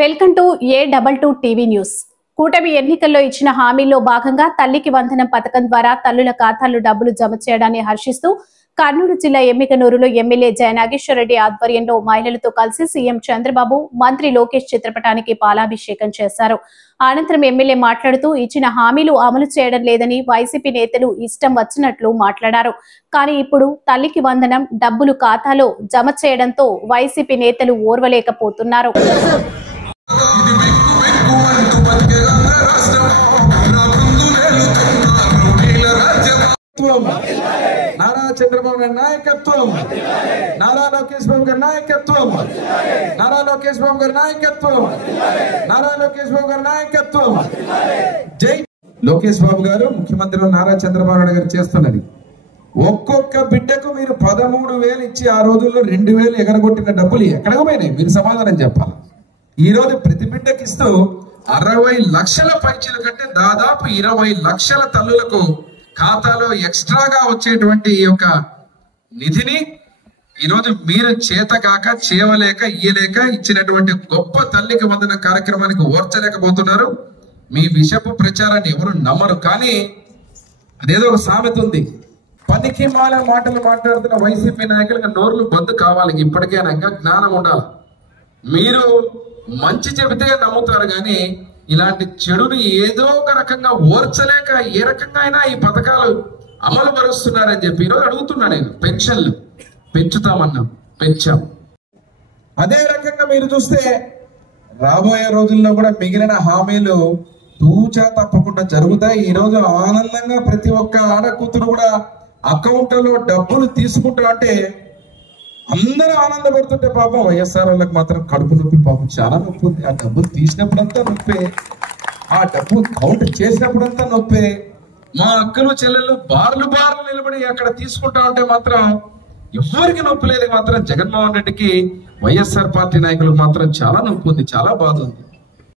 Welcome to A22 TV news. కూటమి ఎన్నికల్లో ఇచ్చిన హామీల్లో భాగంగా తల్లికి వందనం పథకం ద్వారా తల్లుల ఖాతాల్లో డబ్బులు జమ చేయడాన్ని హర్షిస్తూ కర్నూలు జిల్లా ఎమ్మికనూరులో ఎమ్మెల్యే జయనాగేశ్వరరెడ్డి ఆధ్వర్యంలో మహిళలతో కలిసి సీఎం చంద్రబాబు, మంత్రి లోకేష్ చిత్రపటానికి పాలాభిషేకం చేశారు. అనంతరం ఎమ్మెల్యే మాట్లాడుతూ ఇచ్చిన హామీలు అమలు చేయడం లేదని వైసీపీ నేతలు ఇష్టం వచ్చినట్లు మాట్లాడారు. కానీ ఇప్పుడు తల్లికి వందనం డబ్బులు ఖాతాలో జమ చేయడంతో వైసీపీ నేతలు ఓర్వలేకపోతున్నారు. नारा चंद्रबाबु गारी नायकत्वम, नारा लोकेश बाबू गारी नायकत्वम, नारा लोकेश बाबू गारी नायकत्वम, नारा लोकेश बाबू गारी नायकत्वम. जय लोकेश बाबू गारू मुख्यमंत्री नारा चंद्रबाबु नाయుడు గారు చేస్తున్నది. ఒక్కొక్క బిడ్డకు మీరు 13,000 ఇచ్చి ఆ రోజుల్లో 2,000 ఎగరగొట్టిన డబ్బులు ఎక్కడికి పోయినాయి? మీరు సమాధానం చెప్పాలి. ఈ రోజు ప్రతి బిడ్డకి ఇస్తూ 60 లక్షల పైచీల కంటే దాదాపు 20 లక్షల తల్లులకు ఖాతాలో ఎక్స్ట్రాగా వచ్చేటువంటి ఈ యొక్క నిధిని ఈరోజు మీరు చేతకాక చేయలేక ఇయ్యలేక ఇచ్చినటువంటి గొప్ప తల్లికి వందన కార్యక్రమానికి ఓర్చలేకపోతున్నారు. మీ విషపు ప్రచారాన్ని ఎవరు నమ్మరు. కానీ అదేదో ఒక సామెత ఉంది, పనికి మాల మాటలు మాట్లాడుతున్న వైసీపీ నాయకులకు నోర్లు బంద్ కావాలి. ఇప్పటికైనా ఇంకా జ్ఞానం ఉండాలి. మీరు మంచి చెబితే నమ్ముతారు, కానీ ఇలాంటి చెడుని ఏదో ఒక రకంగా ఓర్చలేక ఏ రకంగా అయినా ఈ పథకాలు అమలు పరుస్తున్నారని చెప్పి ఈరోజు అడుగుతున్నా. నేను పెన్షన్లు పెంచుతామన్నాం, పెంచాం. అదే రకంగా మీరు చూస్తే రాబోయే రోజుల్లో కూడా మిగిలిన హామీలు తూచా తప్పకుండా జరుగుతాయి. ఈ రోజు ఆనందంగా ప్రతి ఒక్క ఆడ కూతురు కూడా అకౌంట్ లో డబ్బులు తీసుకుంటా అంటే అందరూ ఆనందపడుతుంటే పాపం వైఎస్ఆర్ వాళ్ళకి మాత్రం కడుపు నొప్పి, పాపం చాలా నొప్పి ఉంది. ఆ డబ్బులు తీసినప్పుడంతా నొప్పే, ఆ డబ్బు కౌంట్ చేసినప్పుడంతా నొప్పే. మా అక్కలు చెల్లెళ్ళు బార్లు నిలబడి అక్కడ తీసుకుంటా ఉంటే మాత్రం ఎవరికి నొప్పి లేదు. మాత్రం జగన్మోహన్ రెడ్డికి, వైఎస్ఆర్ పార్టీ నాయకులకు మాత్రం చాలా నొప్పి ఉంది, చాలా బాధ ఉంది.